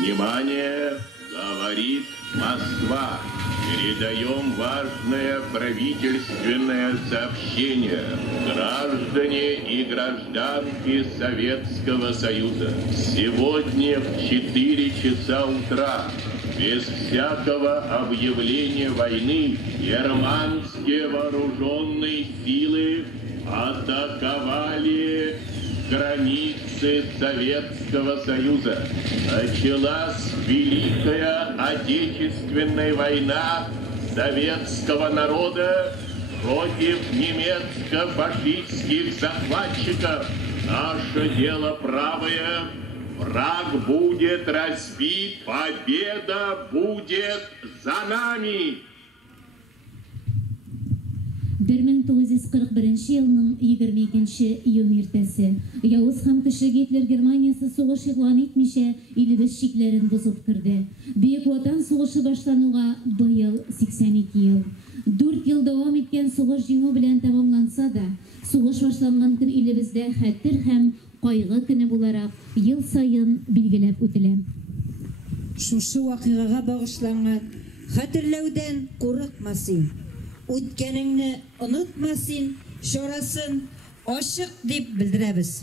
Внимание, говорит Москва. Передаем важное правительственное сообщение. Граждане и гражданки Советского Союза, сегодня в 4 часа утра, без всякого объявления войны, германские вооруженные силы атаковали границы Советского Союза. Началась Великая Отечественная война советского народа против немецко-фашистских захватчиков. Наше дело правое. Враг будет разбит, победа будет за нами. 1941 yılının 22 iyun ertesi Yavuz hem Kışlı Hitler Germaniyası soğuş ilan etmişe ilimiz şiklerin bozup kırdı. Büyük Vatan Soğuşu başlanığa bu yıl 82 yıl. 4 yıl devam etken soğuş jеңүү bilen tamamlansa da soğuş başlangan gün ilimizde hatır hem kaygı günü olarak yıl sayın bilgilep ötüle. Şuşu vakıgaga bağışlanan hatırlaudan korkmasın. O'tganingni unutmasin, shorasin, oshiq deb bildiramiz.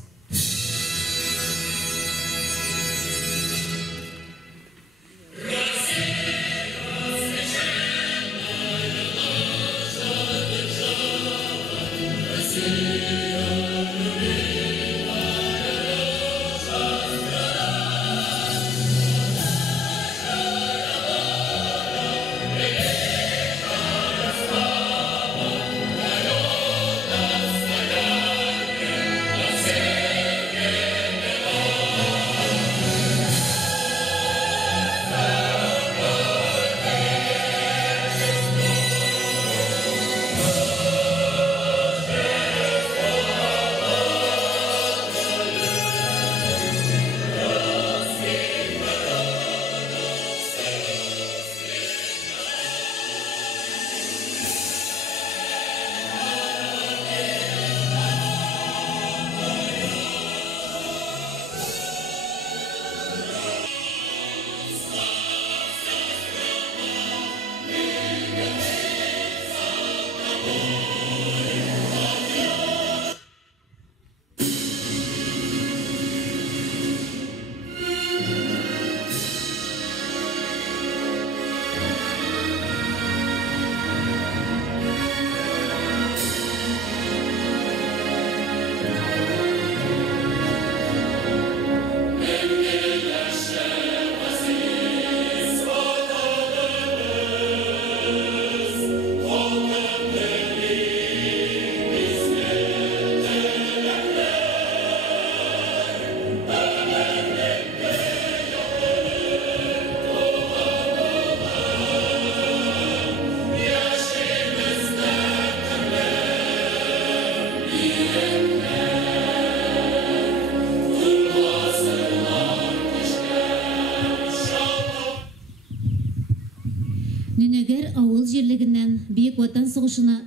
Nüneger avul jirliginden Büyük Vatan Soğuşuna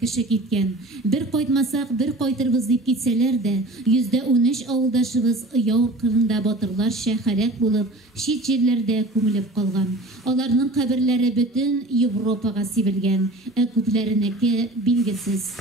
kişi gitken. Bir koytmasak bir koytırvız deyip gitseler de %13 avuldaşımız yağı kırında batırlar şeharet bulup şit jirlerde kumulip kalgan. Onların kabirleri bütün Avrupa'ga sivilgen. Köplerineki bilgisiz.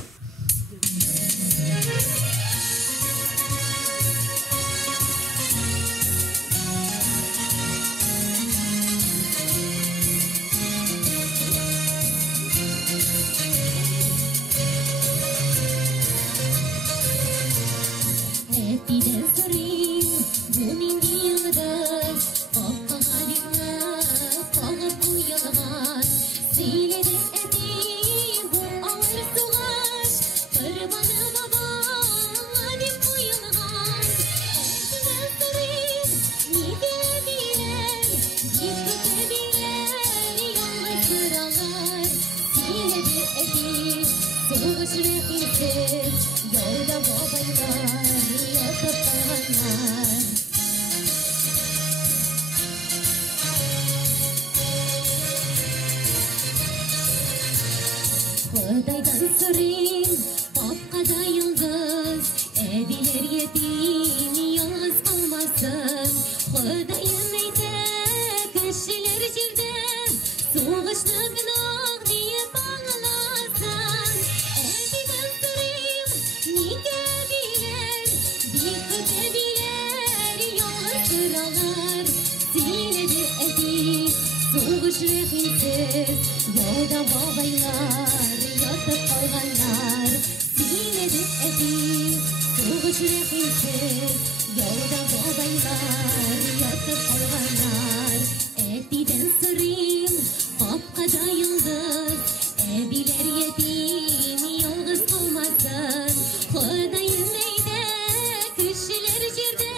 Kudaydan süreyim, kapkada yıldız, Әбилер yetim yalnız kalmasın. Xudayım eyte kişiler jirde soğuşlu günah diye bağlasın. Əbidən sırayım nige biler, bir kıte biler yalnız sıralar. Sinede edik soğuş rehimsiz, yolda babaylar yatıp kalganlar. Sinede edik soğuş rehimsiz, yolda babaylar yatıp kalganlar. Etiden sırayım kapkada yıldız, ebiler yetim yalnız kalmasın. Xudayım eyde kişiler jirde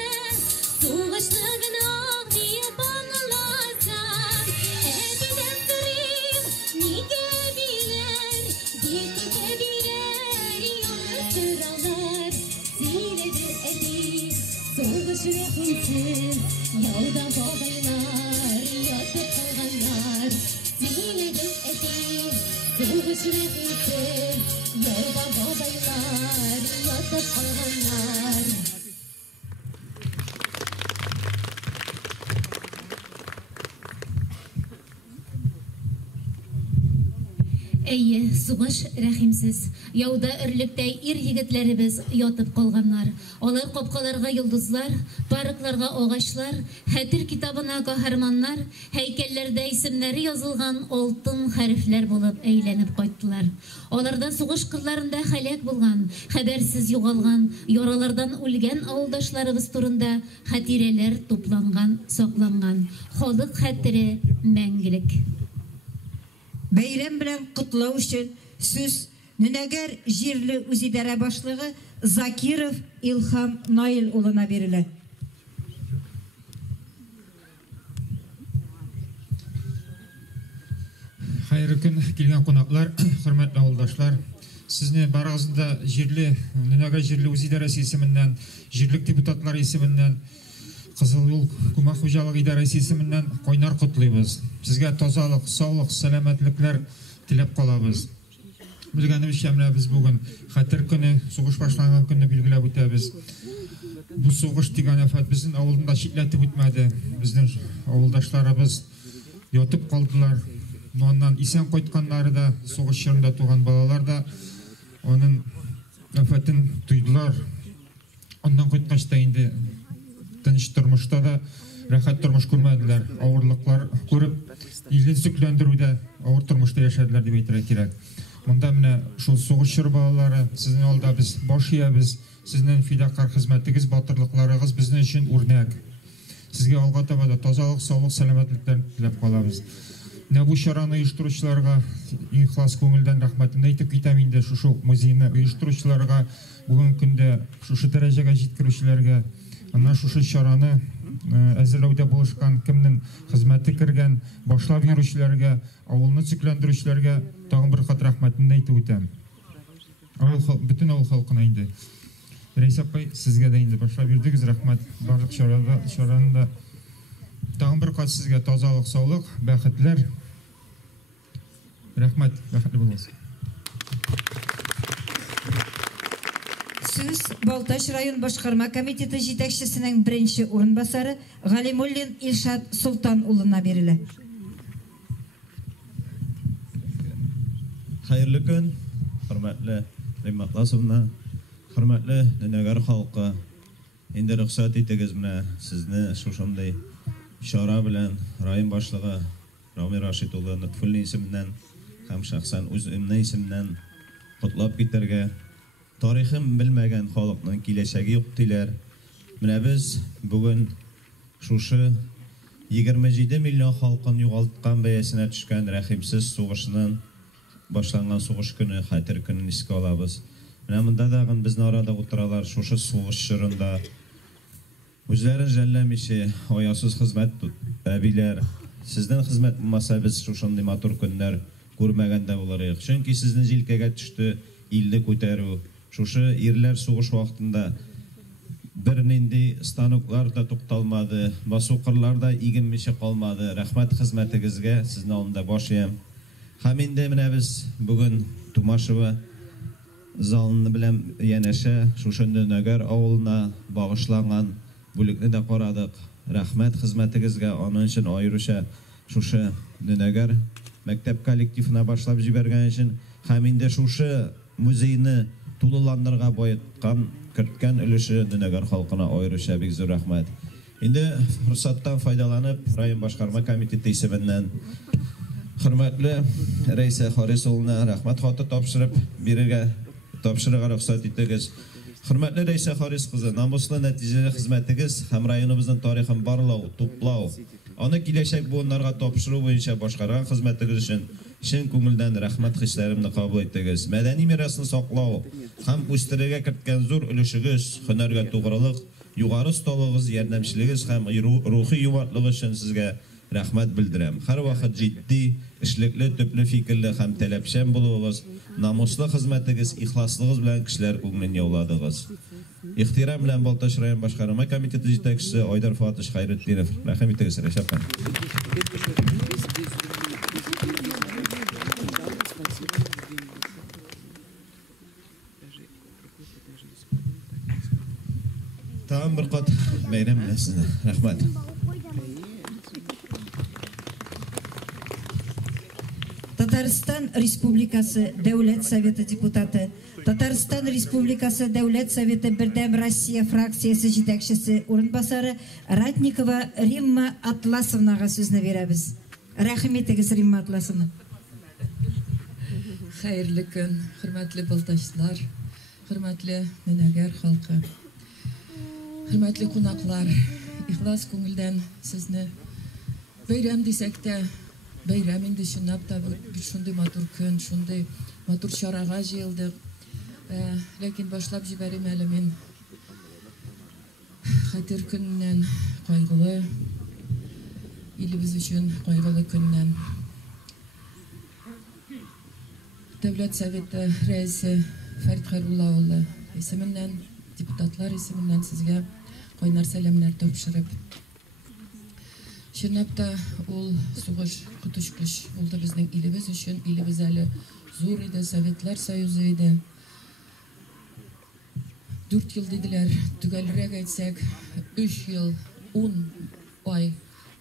soğuşlu günah diye bağlasın. Etiden sırayım nige biler, bir kıte biler yalnız sıralar. Sinede edik soğuş rehimsiz, yolda babaylar yatıp kalganlar. Sinede edik soğuş rehimsiz, yolda babaylar yatıp kalganlar. Ey suğuş rəhimsiz, yauda ürlüktey ir yigitlerimiz yatıp kalganlar. Olar kopkalarga yıldızlar, barıklarga oğaçlar, Hətir kitabına kahramanlar, heykellerde isimleri yazılgan altın harfler bulup eğlenip kayttılar. Olarda suğuş kırlarında halak bulgan, habersiz yoğalgan, yaralardan ulgen avuldaşlarımız turunda hatireler toplangan, saklangan. Xoluk hatiri мәңгілік. Бәйрәм белән котлау өчен сүз Нөнәгәр җирле үзидарә башлыгы Закиров Илхам Наил улына бирелә. Хайырлы көн килгән кунаклар, хөрмәтле авылдашлар. Сезне барыгызда җирле Нөнәгәр җирле үзидарәсе исеменнән, җирлек депутатлар исеменнән, Кызыл юл күмәк хуҗалыгы идарәсе исеменнән кайнар котлыйбыз. Сезгә тазалык, саулык, сәламәтлекләр теләп калабыз. Белгәнебезчә, менә без бүген Хәтер көне, сугыш башланган көнне билгеләп үтәбез. Бу сугыш дигән афәт безнең авылда читләтеп үтмәде. Безнең авылдашларыбыз ятып калдылар. Оннан исән кайтканнары да, сугыш чорында туган балалар да аның афәтен тойдылар. Оннан кайткач та инде тыныч тормышта да рәхәт тормыш күрмәделәр. Авырлыклар күреп, илне сөкләндерүдә авыр тормышта яшәделәр дип әйтергә кирәк. Монда менә шул сугыш чоры балалары, сезнең алда без баш иябез, сезнең фидакар хезмәтегез, батырлыкларыгыз безнең өчен үрнәк. Сезгә алга таба да тазалык, саулык, сәламәтлекләр теләп калабыз. Менә бу чараны оештыручыларга ихлас күңелдән рәхмәтемне әйтеп китәм инде шушы музейны оештыручыларга, бүген көндә шушы дәрәҗәгә җиткерүчеләргә, ана шушы чараны әзерләүдә булышкан кемнең хезмәте кергән, башлап йөрүчеләргә, авылны сөкләндерүчеләргә тагын бер кат рәхмәтемне әйтеп үтәм. Бөтен авыл халкына инде. Рәис апай, сезгә дә инде башлап бирдегез, рәхмәт. Барлык чарада тагын бер кат сезгә тазалык, саулык, бәхетләр. Рәхмәт, бәхетле булыгыз. Сүз Балташ район башкарма комитеты җитәкчесенең беренче урынбасары Галимуллин Илшат Султан улына бирелә. Хайырлы көн, хөрмәтле Римат Ласовна, хөрмәтле Нөнәгәр халкы. Инде рөхсәт итегез, менә сезне шушындай чара белән район башлыгы Рами Рашид улы Нутфуллин исеменнән һәм шәхсән үз исеменнән котлап китәргә. Тарихын белмәгән халыкның киләчәге юк диләр. Менә без бүген шушы 27 миллион халкын югалткан бәясенә төшкән рәхимсез сугышның башланган сугыш көне, Хәтер көнен искә алабыз. Менә монда да безнең арада утыралар, шушы сугыш чорында үзләрен жәлләмичә аясыз хезмәт әбиләр. Сезнең хезмәт булмаса, без шушындый матур көннәр күрмәгәндә булырык. Чөнки сезнең җилкәгә төште илне күтәрү. Шушы ирләр сугыш вакытында бер нинди станоклар да тукталмады, басукырлар да игенмичә калмады. Рәхмәт хезмәтегезгә, сезнең алдында баш иям. Һәм инде менә без бүген Тумашева залыны белән янәшә шушы Нөнәгәр авылына багышланган бүлекне дә карадык. Рәхмәт хезмәтегезгә, аның өчен аеруча шушы Нөнәгәр мәктәп коллективына башлап җибәргән өчен һәм инде шушы музейны тулыландырырга байыткан, керткән өлеше Нөнәгәр халкына аеруча бик зур рәхмәт. Инде форсаттан файдаланып, район башкарма комитеты исеменнән хөрмәтле Рәйсә Харис улына рәхмәт хаты тапшырырга рөхсәт итегез. Хөрмәтле Рәйсә Харис кызы, намуслы нәтиҗәле хезмәтегез һәм районыбызның тарихын барлау, туплау, аны киләчәк буыннарга тапшыру буенча башкарган хезмәтегез өчен чын күңелдән рәхмәт хисләремне кабул итегез. Мәдәни мирасны саклау һәм үстерергә керткән зур өлешегез, һөнәргә тугрылык, югары осталыгыз, ярдәмчелегез һәм рухи юмартлык өчен сезгә рәхмәт белдерәм. Һәр вакыт җитди, эшлекле, төпле фикерле һәм таләпчән булуыгыз, намуслы хезмәтегез, ихласлыгыз белән кешеләр күңелен яуладыгыз. Ихтирам белән Балташ район башкарма комитеты җитәкчесе Айдар Фатыш Хәйретдинов. Рәхмәт итегез, Рәшәп хан. Tamam bir kat bəyram bilən sizə. Rəhmət. Татарстан Республикасы Дәүләт Советы депутаты, Татарстан Республикасы Дәүләт Советы Бердәм Россия фракциясе җитәкчесе урынбасары Ратникова Римма Атласовнага сүзне бирәбез. Рәхим итегез, Римма Атласовна. Хәерле көн, хөрмәтле Балтачлар, хөрмәтле Нөнәгәр халкы. Хөрмәтле кунаклар, ихлас күңелдән сезне бәйрәм дисәк тә, бәйрәм инде чынлап та шундый матур көн, шундый матур чарага җыелдык. Ләкин башлап җибәрим әле мин хәтер көннән, кайгылы, илебез өчен кайгылы көннән. Дәүләт Советы рәисе Фәрит Хәйрулла улы исеменнән, депутатлар исеменнән сезгә кайнар сәламнар тапшырып. Чынлап та ул сугыш коточкыч булды безнең илебез өчен. Илебез әле зур иде, Советлар Союзы иде. 4 ел диделәр, төгәлрәк әйтсәк, 3 ел 10 ай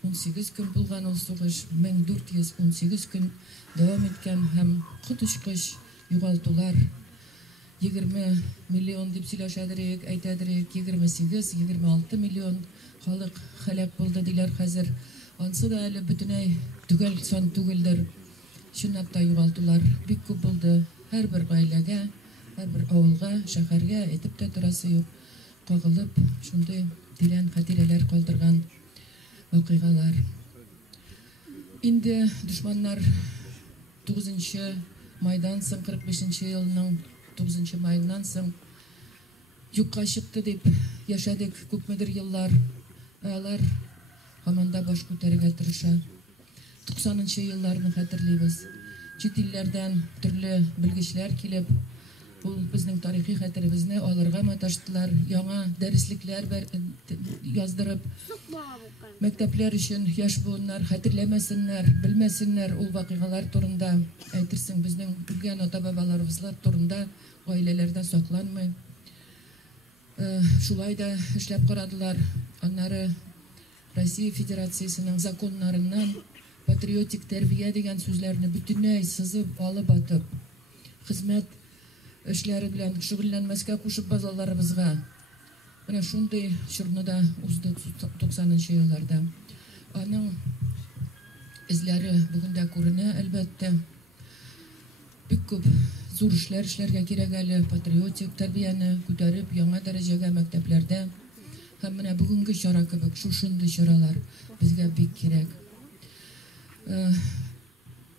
18 көн булган ул сугыш, 1418 көн дәвам иткән һәм коточкыч югалтулар 20 миллион дип сөйләшәдерик, әйтәдерик, 28-26 миллион халык халак булды диләр хәзер. Ансы да әле бөтенләй төгәл сан түгелдер. Чынлап та югалтулар бик күп булды. Һәрбер гаиләгә, һәрбер авылга, шәһәргә әйтеп тә торасы юк. Кагылып, шундый тирән хатирәләр калдырган вакыйгалар. Инде душманнар 9 майдан соң, 45 елның 9 майыннан соң юкка чыкты дип яшәдек күпмедер еллар. Алар һаманда баш күтәрергә тырыша. 90 елларны хәтерлибез. Чит илләрдән төрле белгечләр килеп, ул безнең тарихи хәтеребезне алырга маташтылар. Яңа дәреслекләр яздырып, мәктәпләр өчен яшь буыннар хәтерләмәсеннәр, белмәсеннәр ул вакыйгалар турында. Әйтерсең, безнең үлгән ата-бабаларыбыз турында гаиләләрдә сакланмый. Шулай да эшләп карадылар. Аннары Россия Федерациясының законнарыннан патриотик тәрбия дигән сүзләрне бүтәнәй сызып алып атып, хезмәт эшләре белән шөгыльләнмәскә кушып базаларыбызга. Менә шундый чорны да узды 90 елларда. Аның эзләре бүген дә күренә, әлбәттә. Бик күп зур эшләр эшләргә кирәк әле, патриотик тәрбияне күтәреп, яңа дәрәҗәгә мәктәпләрдә. Һәм менә бүгенге чара кебек шушындый чаралар безгә бик кирәк.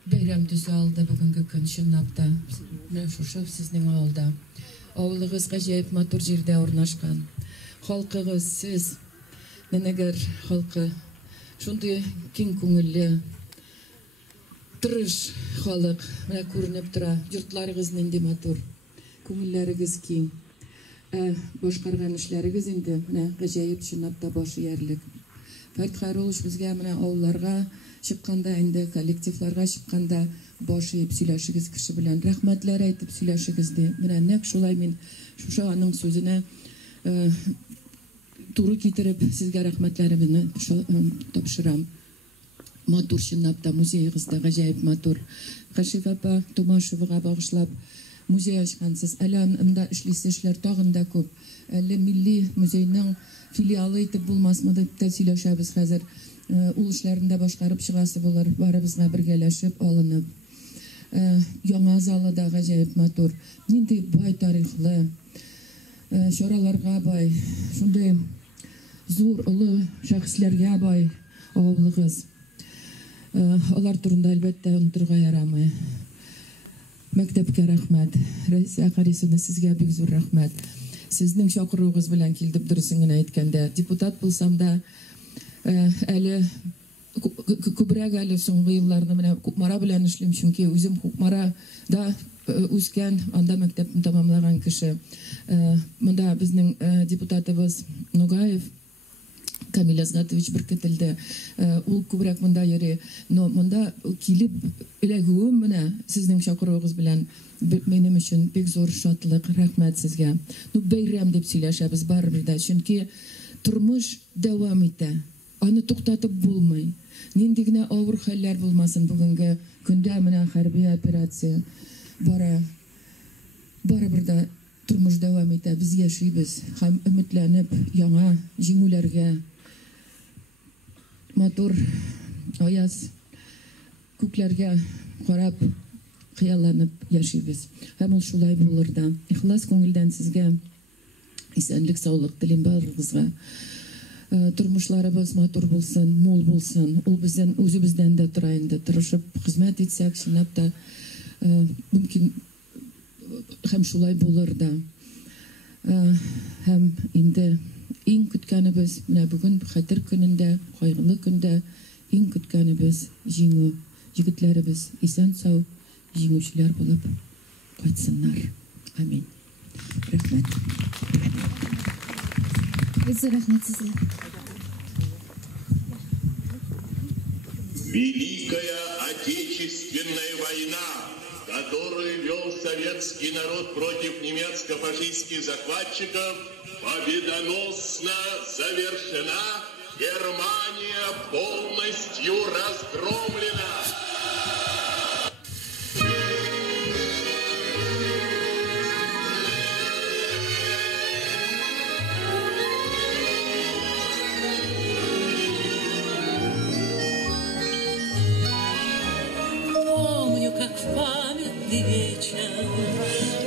Бәйрәм төсе алды бүгенге көн, чынлап та. Менә шушы сезнең авылда. Авылыгыз гаҗәеп матур җирдә урнашкан. Халкыгыз, сез, Нөнәгәр халкы, шундый киң күңелле, тырыш халык, менә күренеп тора. Йортларыгыз нинди матур, күңелләрегез киң. Башкарган эшләрегез инде менә гаҗәеп, чынлап та баш иярлек. Фәрит Хәйруллович безгә менә авылларга чыкканда, инде коллективларга чыкканда башы сөйләшегез кеше белән рәхмәтләр әйтеп сөйләшегез ди. Менә нәкъ шулай мин шушы аның сүзенә туры китереп сезгә рәхмәтләремне тапшырам. Матур чынлап та музейыгызда гаҗәеп матур. Кашиф апа Томашевага багышлап музей ачкансыз. Әле анда эшлисе эшләр тагын да күп. Әле милли музейның филиалы итеп булмасмы дип тә сөйләшәбез хәзер. Ул эшләрендә башкарып чыгасы булыр. Барыбызга бергәләшеп алынып. Яңа залы да гаҗәеп матур. Нинди бай тарихлы чараларга бай, шундый зур олы шәхесләргә бай авылыгыз. Алар турында әлбәттә онытырга ярамый. Мәктәпкә рәхмәт. Рәйсә Карисовна, сезгә бик зур рәхмәт. Сезнең чакыруыгыз белән килдек, дөресен генә әйткәндә. Депутат булсам да, әле күбрәк әле соңгы елларны менә Кукмара белән эшлим, чөнки үзем Кукмарада үскән, анда мәктәпне тәмамлаган кеше. Монда безнең депутатыбыз Нугаев Камил Азгатович беркетелде. Ул күбрәк монда йөри. Но монда килеп эләгүем менә сезнең чакыруыгыз белән минем өчен бик зур шатлык, рәхмәт сезгә. Ну бәйрәм дип сөйләшәбез барыбер дә, чөнки тормыш дәвам итә. Аны туктатып булмый. Нинди генә авыр хәлләр булмасын бүгенге көндә менә хәрби операция бара. Барыбер дә тормыш дәвам итә. Без яшибез һәм өметләнеп яңа җиңүләргә, матур аяз күкләргә карап хыялланып яшибез. Һәм ул шулай булыр да. Ихлас күңелдән сезгә исәнлек, саулык телим барыгызга. Тормышларыбыз матур булсын, мул булсын. Ул бездән, үзебездән дә тора инде. Тырышып хезмәт итсәк, чынлап та мөмкин һәм шулай булыр да. Һәм инде иң көткәнебез менә бүген хәтер көнендә, кайгылы көндә иң көткәнебез җиңү. Егетләребез исән сау җиңүчеләр булып кайтсыннар. Амин. Рәхмәт. Великая Отечественная война, которую вел советский народ против немецко-фашистских захватчиков, победоносно завершена. Германия полностью разгромлена. Памятный вечер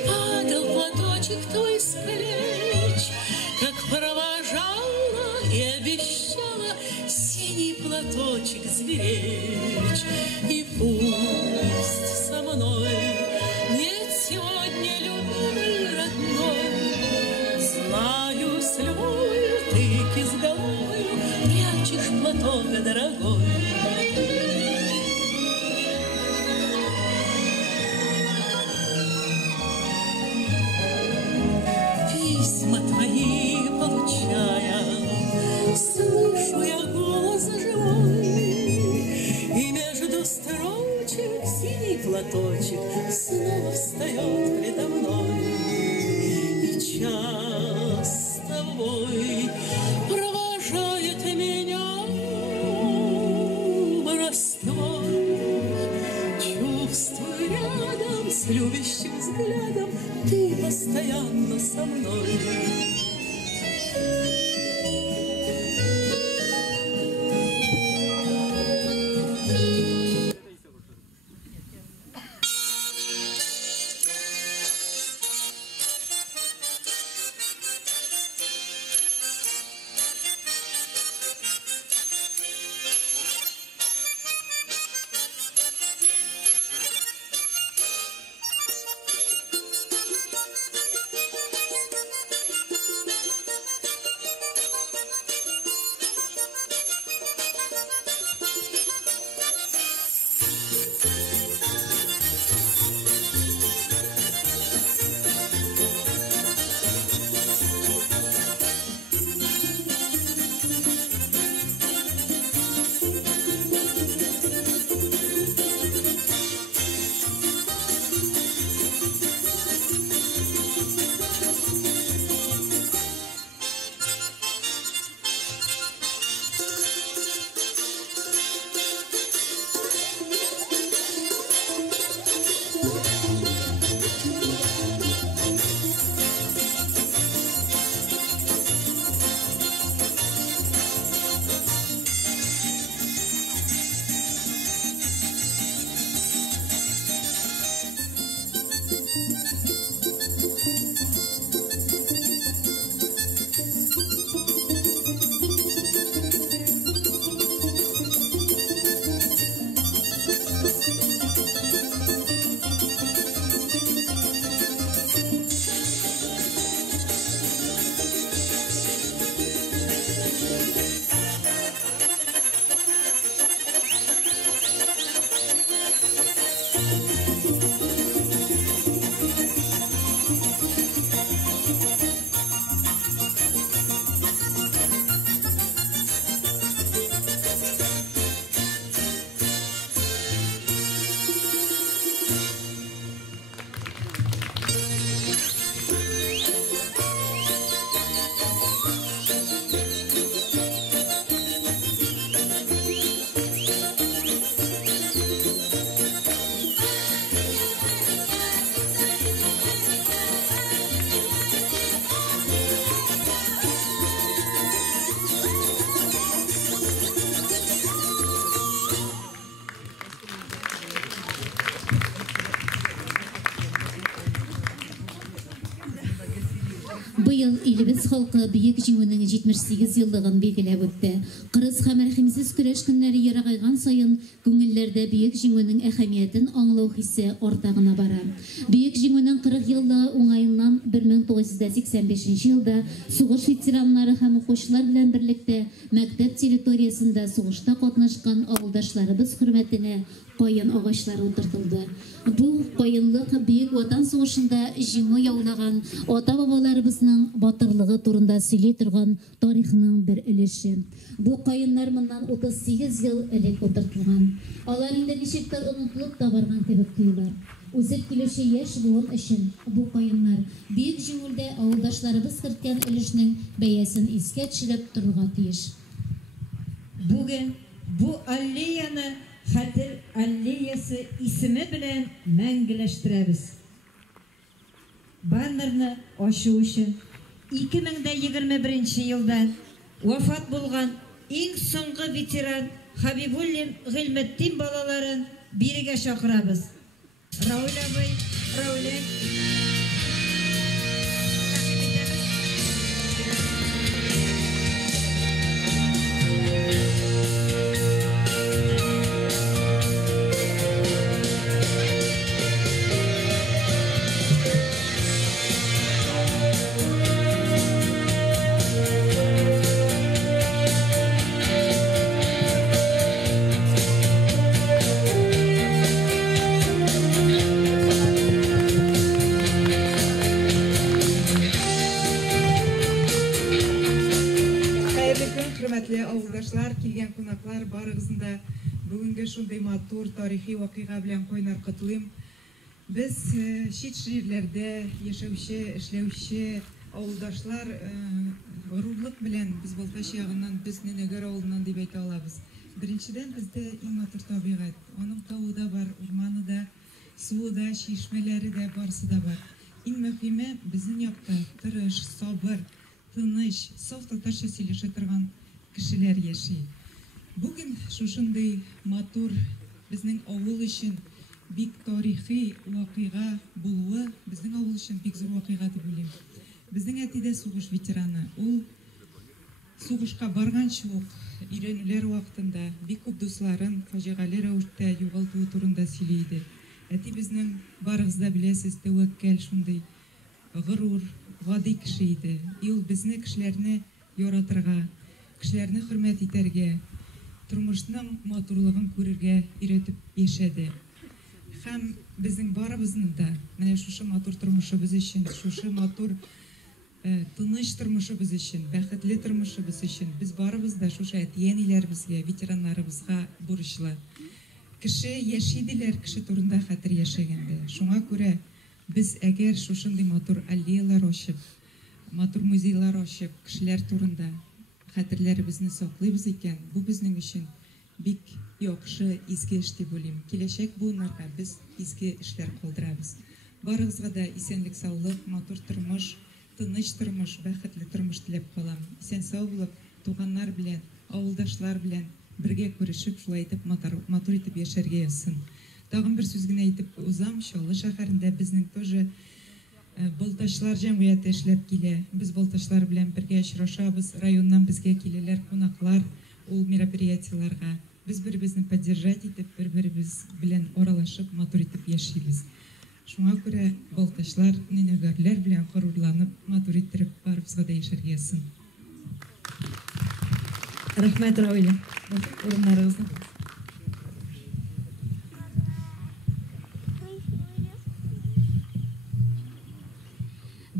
падал платочек твой с плеч, как провожала и обещала синий платочек зверечь. И пусть со мной нет сегодня любимый родной, знаю, с любовью ты с головою прячешь платок дорогой. Твои получая, слышу я голос живой, и между строчек синий платочек снова встает предо мной. И час с тобой провожает меня бороством, чувствую рядом с любящим взглядом ты постоянно со мной. Быйыл илебез халкы бийек җиңүнең 78 еллыгын билгеләп үтте. Кырыс һәм рәхимсез көрәш көннәре ерагайган саен күңелләрдә бийек җиңүнең әһәмиятен аңлау хиссе арта гына бара. Бийек җиңүнең 40 елда уңаеннан 1985 елда сугыш ветераннары һәм укучылар белән берлектә мәктәп территориясендә сугышта катнашкан авылдашларыбыз хөрмәтенә кайын агачлары утыртылды. Бу кайынлык бийек ватан сугышында җиңү яулаган ата-бабаларыбызның батырлыгы турында сөйли торган тарихның бер өлеше. Бу кайыннар моннан 38 ел элек утыртылган. Алар инде ничектер онытылып та барган кебек тоелар. Үсеп килүче яшь буын өчен бу кайыннар бийек җиңүдә авылдашларыбыз керткән өлешнең бәясен искә төшереп торырга тиеш. Бүген бу аллеяны Хәтер аллеясы исеме белән мәңгеләштерәбез. Баннерны ачу өчен 2021 елда вафат булган иң соңгы ветеран Хабибуллин Гыйлметдин балаларын бирегә чакырабыз. Рауль абый, Рауль авылдашлар, килгән кунаклар барыгызында бүгенге шундый матур тарихи вакыйга белән кайнар котлыйм. Без чит җирләрдә яшәүче, эшләүче авылдашлар горурлык белән без Балтач ягыннан, без Ненегер авылыннан дип әйтә алабыз. Беренчедән бездә иң матур табигать. Аның тавы да бар, урманы да, суы да, чишмәләре дә, барысы да бар. Иң мөһиме безнең якта тырыш, сабыр, тыныч, саф татарча сөйләшә торган кешеләр яши. Бүген шушындый матур безнең авыл өчен бик тарихи вакыйга булуы безнең авыл өчен бик зур вакыйга дип уйлыйм. Безнең әти дә сугыш ветераны. Ул сугышка барганчы ук өйрәнүләр вакытында бик күп дусларын фаҗигале рәвештә югалтуы турында сөйләде. Әти безнең барыгыз да беләсез, тәвәккәл шундый горур, гади кеше иде. Ул безне кешеләрне яратырга, кешеләрне хөрмәт итәргә, тормышның матурлыгын күрергә өйрәтеп яшәде. Һәм безнең барыбызны да менә шушы матур тормышыбыз өчен, шушы матур тыныч тормышыбыз өчен, бәхетле тормышыбыз өчен без барыбыз да шушы әтиәниләребезгә, ветераннарыбызга бурычлы. Кеше яшидиләр кеше турында хәтер яшәгәндә. Шуңа күрә без әгәр шушындый матур аллеялар ачып, матур музейлар ачып, кешеләр турында хәтерләребезне саклыйбыз икән, бу безнең өчен бик яхшы изге эш дип уйлыйм. Киләчәк буыннарга без изге эшләр калдырабыз. Барыгызга да исәнлек, саулык, матур тормыш, тыныч тормыш, бәхетле тормыш теләп калам. Исән сау булып, туганнар белән, авылдашлар белән бергә күрешеп, шулай итеп матур итеп яшәргә язсын. Тагын бер сүз генә әйтеп узам, Чаллы шәһәрендә безнең тоже Балтачлар җәмгыяте эшләп килә. Без Балтачлар белән бергә очрашабыз, районнан безгә киләләр кунаклар ул мероприятиеларга. Без бер-беребезне поддержать итеп, бер-беребез белән аралашып, матур итеп яшибез. Шуңа күрә Балтачлар, Ненегерләр белән горурланып, матур иттереп барыбызга да яшәргә язсын. Рәхмәт, Рауль. Урыннарыгызны.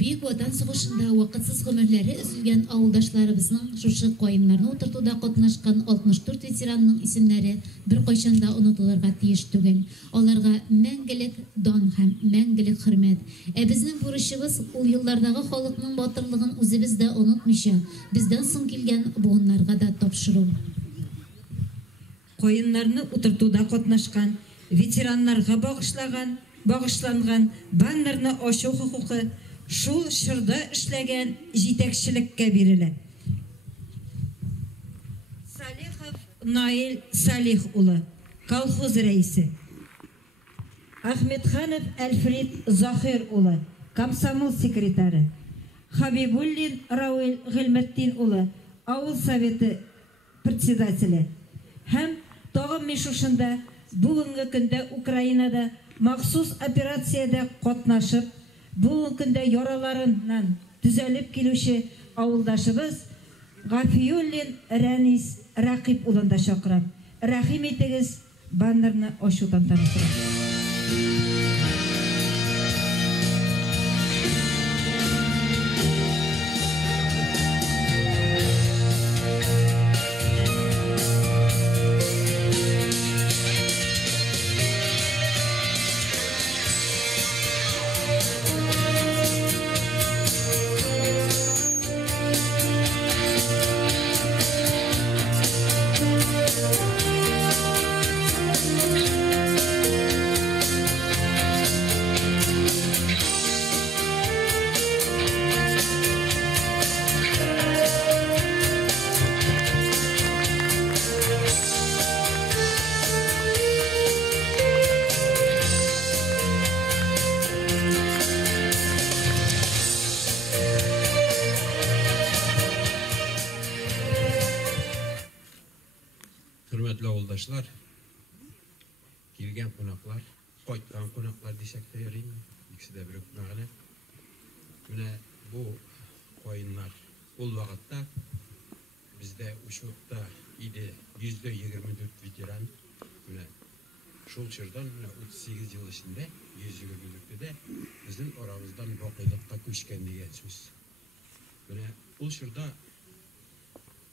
Бийек Ватан сугышында вакытсыз гомерләре өзелгән авылдашларыбызның шушы кайыннарны утыртуда катнашкан 64 ветеранның исемнәре беркайчан да онытылырга тиеш түгел. Аларга мәңгелек дан һәм мәңгелек хөрмәт. Безнең бурычыбыз ул еллардагы халыкның батырлыгын үзебез дә онытмыйча, бездән соң килгән буыннарга да тапшыру. Кайыннарны утыртуда катнашкан, ветераннарга багышланган баннерны ачу хукукы шул чорда эшләгән җитәкчелеккә бирелә. Салихов Наил Салих улы, колхоз рәисе. Ахметханов Әлфрид Захир улы, комсомол секретары. Хабибуллин Рауил Гыйльметдин улы, авыл советы председателе. Һәм тагын мен шушында бүгенге көндә Украинада махсус операциядә катнашып, бүгенге көндә яраларыннан төзәлеп килүче авылдашыбыз Гафиуллин Рәнис Рақип улында чакырам. Рәхим итегез, баннерны ачу тантанасы. Hürmetli avuldaşlar, kelgen konaklar, qaytgan konaklar desek de yarayım. İkisi de bir öpmağına. Mine bu koyunlar ol vaqtda bizde uçukta idi %24 veteran. Mine şol çırdan 38 yıl içinde 120'lükte de bizim aramızdan vakaylıkta köşken degan söz. Mine ol çırda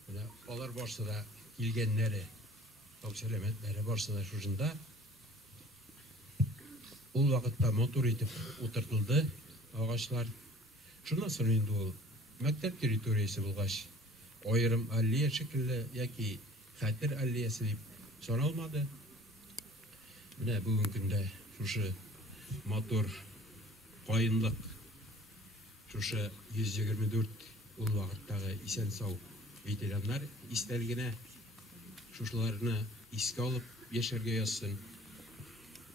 mine olar barsa da kelgenleri Söylemetleri varsa da şurada o vakitte motor etip oturtuldu ağaçlar. Şundan sonra indi o mektep teritoriyası bulgaç. Ayrım alliye şekilde yaki xatir alliyesi deyip sorulmadı. Mine bugün günde şu motor koyunluk şu 124 o vakittagi isen sağ veteranlar istelgine şuşlarını iske alıp yaşarga yazsın.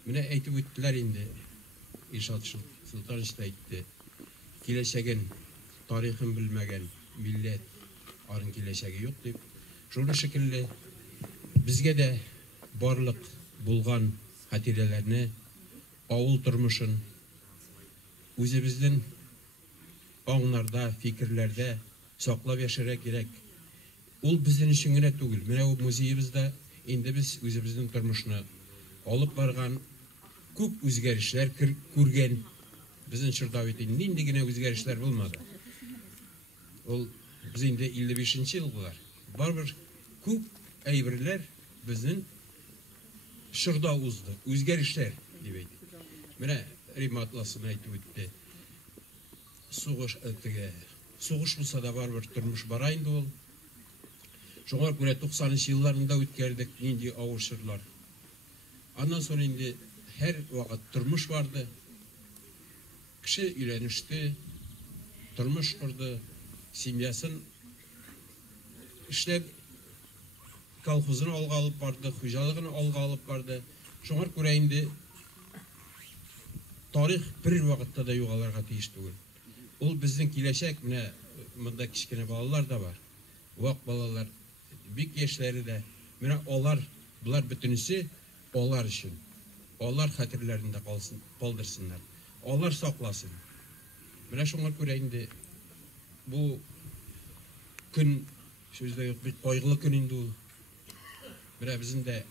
Mine aytып öttiler indi. İrşad Sultan işte aytты. Kileşegin, tarihin bilmegen millet arın kileşegi yok deyip. Şunu şekilde bizge de barlık bulgan hatirelerini avul turmuşun özümüzün anlarda, fikirlerde saklap yaşara gerek. Ol bizden için gene tugul. Mene o muzeyimizde indi biz özümüzün turmuşunu alıp bargan köp özgerişler kurgen bizden çırdavetin nindi gene özgerişler bulmadı. Ol biz indi 55. yıllar. Barbar köp aybirler bizden şırda uzdu. Özgerişler dibeydi. Mene rimatlasını aytıp ötті. Soğuş bulsa da barbar turmuş barayındı ol. Şoňa göre 90-njy ýyllarynda ötkerdik indi awurşyrlar. Ondan sonra indi her wagt turmuş bardy. Kişi üýlenişdi, turmuş kurdy, semýasyn işlep kolhozyny alga alyp bardy, hujalygyny alga alyp bardy. Şoňa göre indi tarih bir wagtda da ýogalarga tiýiş tugul. Ol bizden kileşek mine mında kiçkine balalar da var. Wagt balalar büyük yaşları da mine bular bütünüsü onlar için. Onlar hatırlarında kaldırsınlar. Onlar saklasın. Mine şoňa göre indi bu gün sözde yok bir kaygılı gün indi ol. Mine bizim de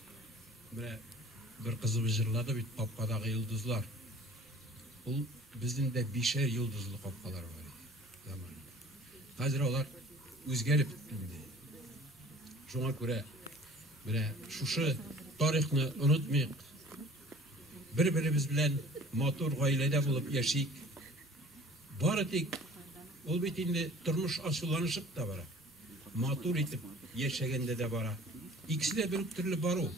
mine bir kızı bıjırladı bir kapkadagi yıldızlar. Ol bizim de 5'er yıldızlı kapkalar var zamanında. Hazır olar özgerip indi. Şoňa göre mine şuşy taryhny unutmayık. Bir-birimiz bilen motor gaýlede bolup ýaşaýyk. Bary tek ol bitinde turmuş aşylanyşyp da bara. Motor etip ýaşaganda da bara. İkisi de bir türlü baro.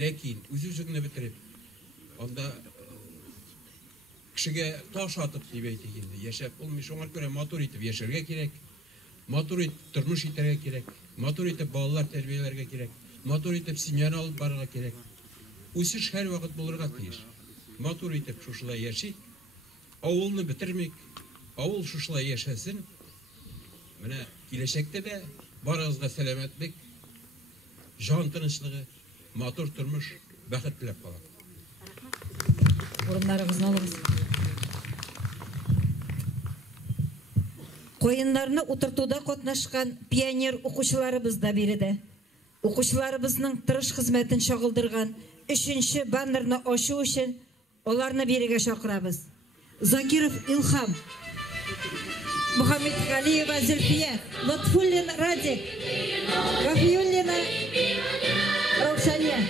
Lekin özüňi bitirip onda kişige taş atıp diýip aýtganda ýaşap bolmaý. Şoňa göre motor etip ýaşarga kerek. Motor etip turmuş iterge kerek. Motor etip balalar terbiýelerge kerek. Motor etip semýany alyp barga kerek. Ösüş her wagt bolarga tiýiş. Motor etip şuşula ýaşaýyk. Awulny bitirmek, Авыл шушылай яшәсен. Менә киләчәктә дә барыгызга сәламәтлек, жан тынычлыгы, матур тормыш, бәхет теләп калам. Урыннарыгызны алыгыз. Коеннарны утыртуда катнашкан пионер укучыларыбыз да биредә. Укучыларыбызның тырыш хезмәтен чагылдырган 3нче баннерны ачу өчен аларны бирегә чакырабыз. Закиров Илхам, Мухаммед Галиева Зульфия, Латфуллин Радик, Гафиуллина Раушания.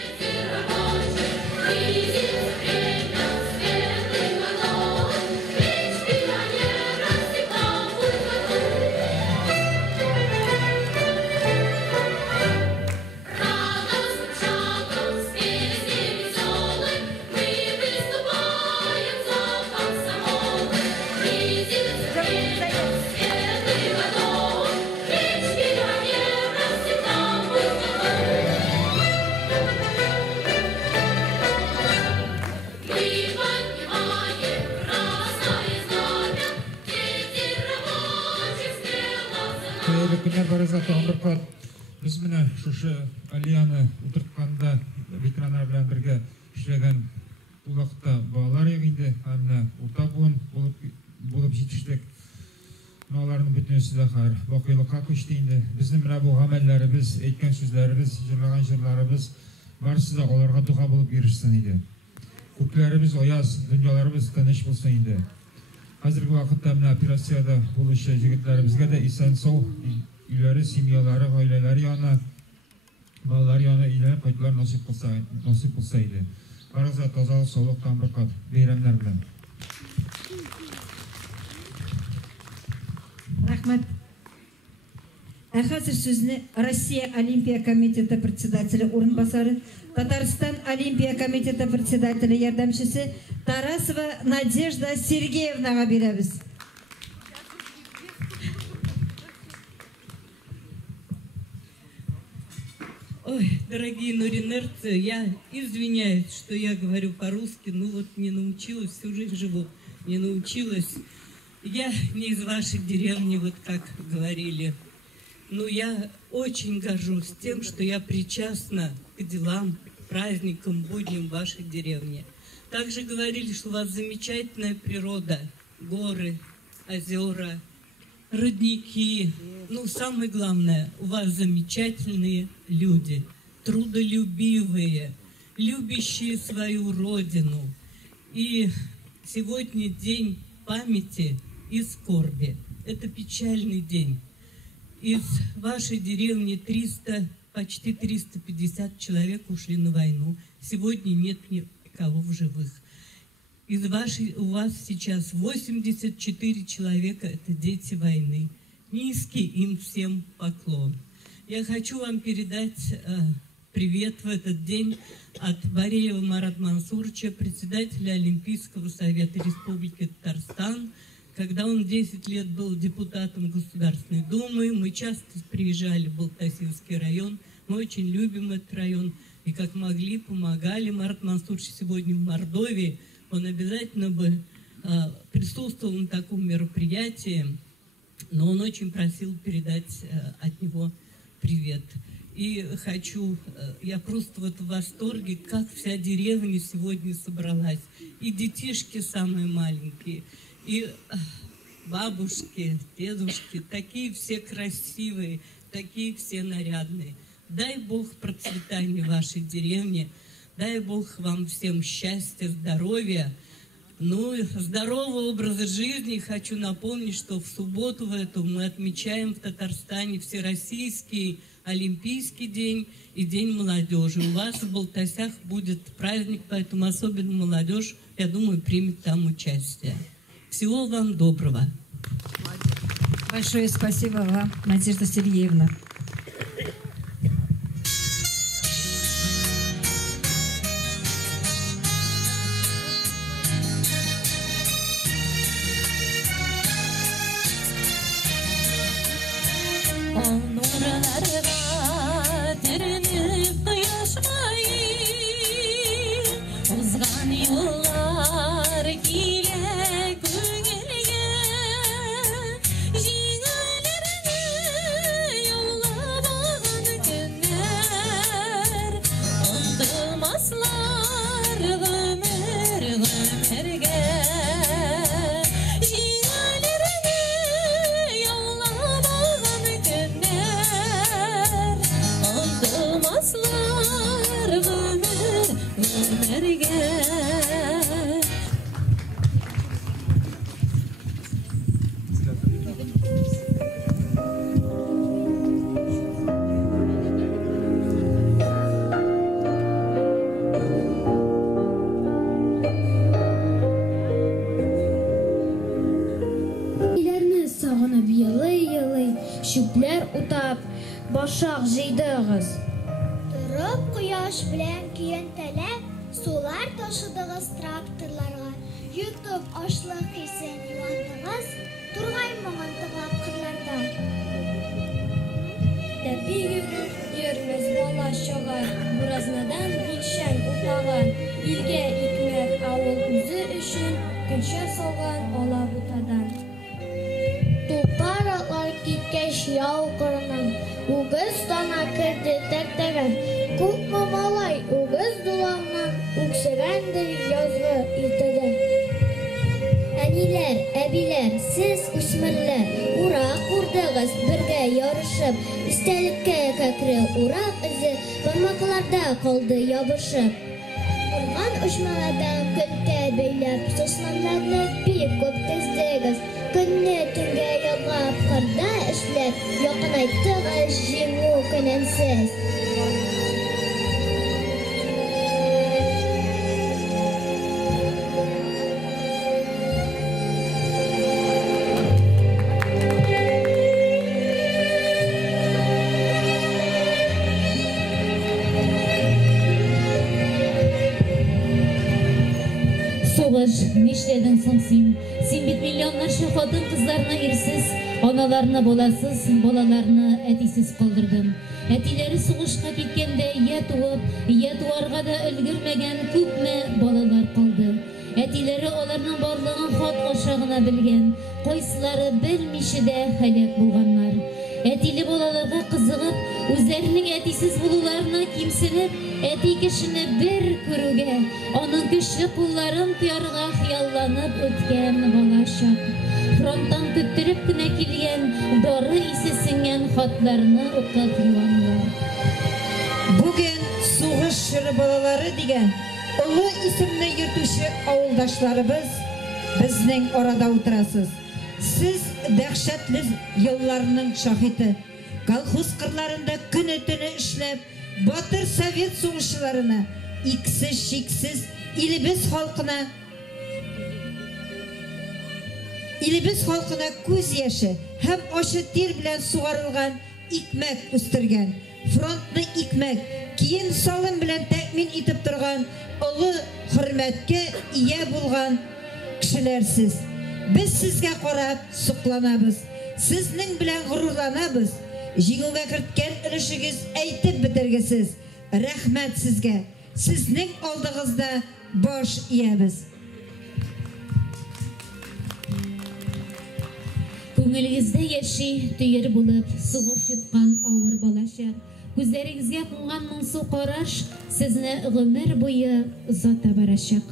Күннәр барызаты омырқат. Біз міне шушы алияны ұтыртқанда ветерандар белән бергә эшләгән ул вакытта балалар ягында һәм урта буын булып җитештек. Аларның бөтенесе дә хәр вакыйлыкка күчте инде. Безнең менә бу гамәлләребез, әйткән сүзләребез, җырлаган җырларыбыз барысы да аларга дуга булып ирешсен иде. Күкләребез аяз, дөньяларыбыз тыныч булсын инде. Хәзерге вакытта менә операциядә булучы җегетләребезгә дә исән сау үйләре, семьялары, гаиләләре яна, балалар яна өйләнеп кайтулар насип булса иде. Барыгызга тазалык, саулык, тамбыркат, бәйрәмнәр белән. Рахмат. Хәзер сүзне Россия Олимпия комитеты председателе урынбасары, Татарстан Олимпия комитеты председателе ярдәмчесе Тарасова Надежда Сергеевнага бирәбез. Ой, дорогие нуринерцы, я извиняюсь, что я говорю по-русски, ну вот не научилась, всю жизнь живу, не научилась. Я не из вашей деревни, вот как говорили. Но я очень горжусь тем, что я причастна к делам, праздникам, будням вашей деревни. Также говорили, что у вас замечательная природа, горы, озера, родники. Ну, самое главное, у вас замечательные люди, трудолюбивые, любящие свою родину. И сегодня день памяти и скорби. Это печальный день. Из вашей деревни почти 350 человек ушли на войну. Сегодня нет никого в живых. У вас сейчас 84 человека, это дети войны. Низкий им всем поклон. Я хочу вам передать привет в этот день от Бареева Марата Мансуровича, председателя Олимпийского совета Республики Татарстан. Когда он 10 лет был депутатом Государственной Думы, мы часто приезжали в Балтасинский район. Мы очень любим этот район. И как могли, помогали. Марат Мансурович сегодня в Мордовии. Он обязательно бы присутствовал на таком мероприятии. Но он очень просил передать от него привет. И я просто вот в восторге, как вся деревня сегодня собралась. И детишки самые маленькие, и бабушки, дедушки, такие все красивые, такие все нарядные. Дай Бог процветания вашей деревне, дай Бог вам всем счастья, здоровья, ну и здорового образа жизни. Хочу напомнить, что в субботу в эту мы отмечаем в Татарстане Всероссийский Олимпийский день и День молодежи. У вас в Балтасях будет праздник, поэтому особенно молодежь, я думаю, примет там участие. Всего вам доброго. Большое спасибо вам, Надежда Сергеевна. Узган юллар килә күңелгә сызганып елый-елый, шүпләр утап, башак җыйдыгыз. Торып кояш белән көянтәләп, сулар ташыдыгыз тракторларга, йотып ашлык исен юандыгыз, тургай моңын тыңлап кырларда. Тәпи йөрмез бала чагар, буразнадан бишән утаган, илгә икмәк авыл үзе өчен, көнчә салган ала бутадан. Тупараклар киткәч яу кырыннан, үгез тана керде тәртәгән, күпме малай үгез дулаңнан, үксегәндер язгы иртәдән. Әниләр, әбиләр, сез үсмерләр, урак курдыгыз бергә ярышып, истәлеккә кәкре урак эзе бармакларда калды ябышып. Урман учмаладан көткә бәйләп, соснанларны бик күп тездегез, көнне төнгә ялгап, карда эшләп, якынайттыгыз җиңү көненсез. Нишләдең соң син? Син бит миллионларча хатын кызларны ирсез, аналарны баласыз, балаларны әтисез калдырдың. Әтиләре сугышка киткәндә я туып, я туарга да өлгермәгән күпме балалар калды. Әтиләре аларның барлыгын хат аша гына белгән, кайсылары белмичә дә һәлак булганнар. Әтиле балаларга кызыгып, үзләренең әтисез булуларына кимсенеп, әти кешене бер күрүгә, аның көчле кулларын тоярга хыялланып үткән балачак. Фронттан көттөреп кенә килгән, дары исе сеңгән хатларны укып юанлар. Бүген сугыш чоры балалары дигән олы исемне йөртүче авылдашларыбыз безнең арада утырасыз. Сез дәһшәтле елларның шаһиты. Колхоз кырларында көне-төне эшләп, батыр совет сугышчыларына, иксез-шиксез илебез халкына күз яше һәм ашы тир белән сугарылган икмәк үстергән. Фронтны икмәк, кием салым белән тәэмин итеп торган, олы хөрмәткә ия булган кешеләрсез. Без сезгә карап сукланабыз. Сезнең белән горурланабыз. Җиңүгә керткән өлешегез әйтеп бетергесез. Рәхмәт сезгә. Сезнең алдыгызда баш иябез. Күңелегездә яши, төер булып, сугыш йоткан авыр балачак. Күзләрегезгә кунган моңсу караш сезне гомер буе озата барачак.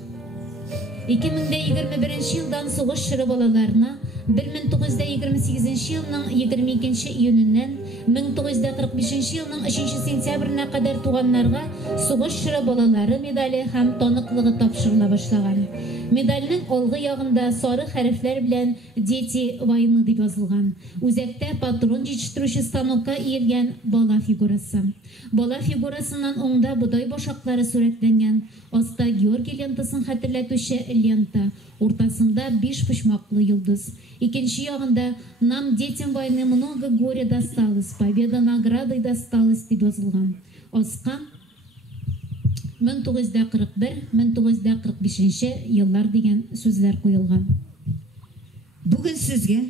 2021 елдан сугыш чоры балаларына 1928 елның 22 июненнән 1945 елның 3 сентябрына кадәр туганнарга сугыш чоры балалары медале һәм таныклыгы тапшырыла башлаган. Медальнең алгы ягында сары хәрефләр белән "Дети войны" дип язылган. Үзәктә патрон җитештерүче станокка иелгән бала фигурасы. Бала фигурасыннан оңда бодай башаклары сурәтләнгән. Аста Георгий лентасын хәтерләтүче лента, уртасында 5 почмаклы йолдыз. Икенче ягында "Нам детям войны много горя досталось, победа наградой досталась" дип язылган. Аска 1941-1945 еллар дигән сүзләр куелган. Бүген сезгә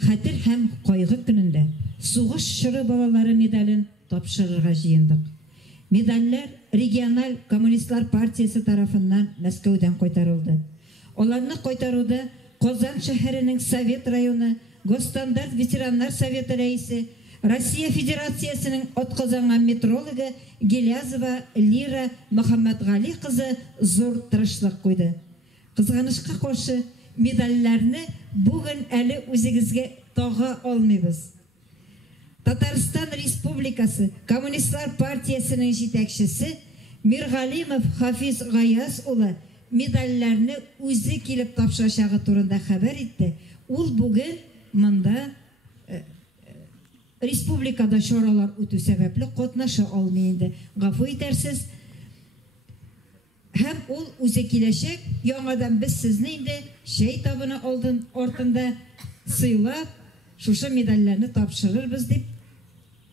хәтер һәм кайгы көнендә сугыш чоры балалары медален тапшырырга җыендык. Медальләр региональ коммунистлар партиясе тарафыннан Мәскәүдән кайтарылды. Аларны кайтаруда Казан шәһәренең Совет районы Госстандарт ветераннар советы рәисе, Россия Федерациясының атказанган метрологы Гелязова Лира Мөхәммәтгали кызы зур тырышлык куйды. Кызганычка каршы медальләрне бүген әле үзегезгә тага алмыйбыз. Татарстан Республикасы Коммунистлар партиясының җитәкчесе Миргалимов Хафиз Гаяз улы медальләрне үзе килеп тапшырачагы турында хәбәр итте. Ул бүген монда республикада чаралар үтү сәбәпле катнаша алмый инде. Гафу итәрсез. Һәм ул үзе киләчәк, яңадан без сезне инде шәй табыны артында сыйлап, шушы медальләрне тапшырырбыз дип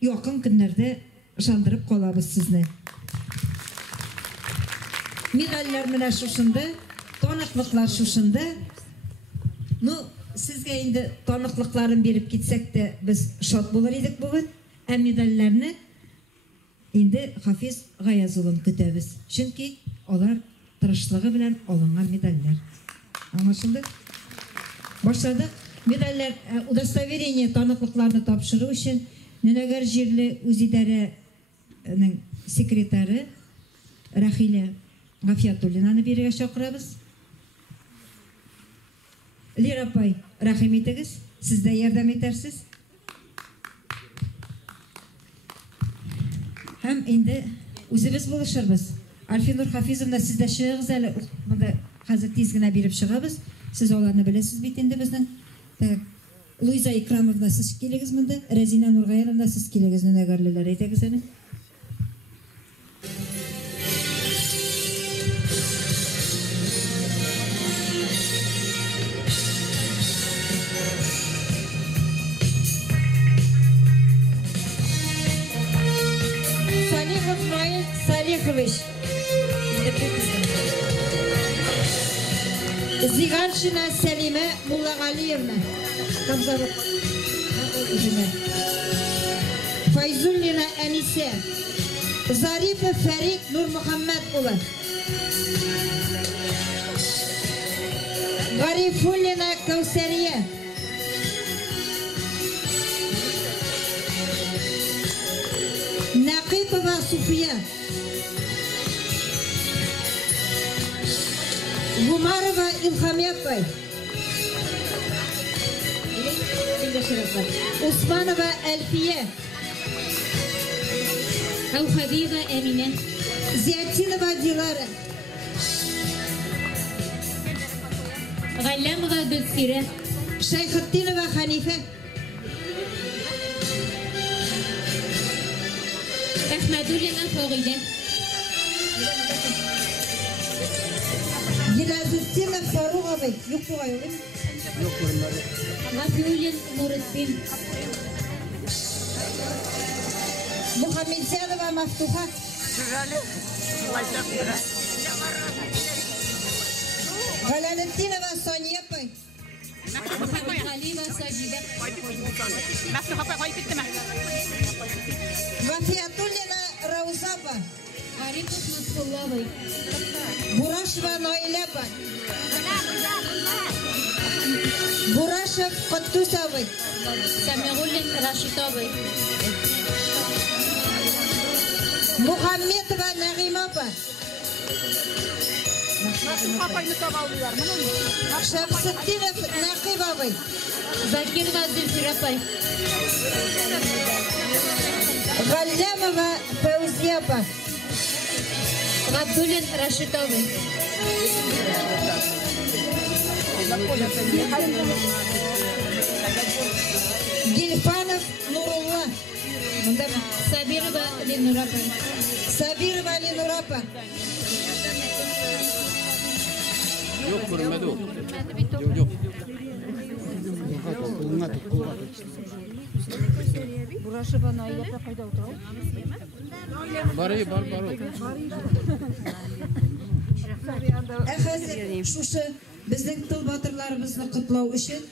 якын көннәрдә ышандырып калабыз сезне. Медальләр менә шушында, таныклыклар шушында. Сезгә инде таныклыкларын биреп китсәк тә без шат булыр идек бүген. Ә медальләрне инде Хафиз Гаяз улын көтәбез. Чөнки алар тырышлыгы белән алынган медальләр. Аңлашылды? Башладык. Медальләр удостоверение таныклыкларны тапшыру өчен Ненәгәр җирле үзидарәнең секретары Рахилә Гафиятуллинаны бирергә чакырабыз. Лира апай, рәхим итегез, сез дә ярдәм итәрсез. Һәм инде үзебез булышырбыз. Альфинур Хафизовна, сез дә чыгыгыз әле. Монда хәзер тиз генә биреп чыгабыз. Сез аларны беләсез бит инде безнең. Луиза Икрамовна, сез килегез монда. Рәзина Нургаяновна, сез килегез. Нәгәрлеләр әйтегез әле. Зигаршина Сәлимә Муллагалиевна, Файзуллина Әнисә, Зарипов Фәрит Нурмөхәммәд улы, Гарифуллина Кәүсәрия, Нәқипова Суфия, Гумарова Илхамия апай, Усманова Әлфия, Хәбиба Әминә, Зиятинова Дилара, Галләмова Гөлсирә, Шайхетдинова Ханифә, Әхмәдуллина Фагыйдә, Гилазетдинов Фарук абый, юк бугай улым. Гафиуллин Нуретдин, Мухаммедзянова Мафтуха, Галалетдинова Сония апай, Галиева Саҗидә, Гафиятуллина Рауза апа, Гарипов Насрулла абый, Бурашева Наилә апа, Бурашев Куттус абый, Сәмигуллин Рашид абый, Мухаммедова Нәгыйма апа, Шәмсетдинов Нәкыйб абый, Закирова Зөлфир апай, Галләмова Фәүзия апа, Габдуллин Рашид абый, Гильфанов Нурулла, Сабирова Ленур апай, Сабирова Ленур апа, Yok görmedi o. Yok. Бурашева Наилә апа кайда утыра? Бар. Хәзер шушы безнең тыл батырларыбызны котлау өчен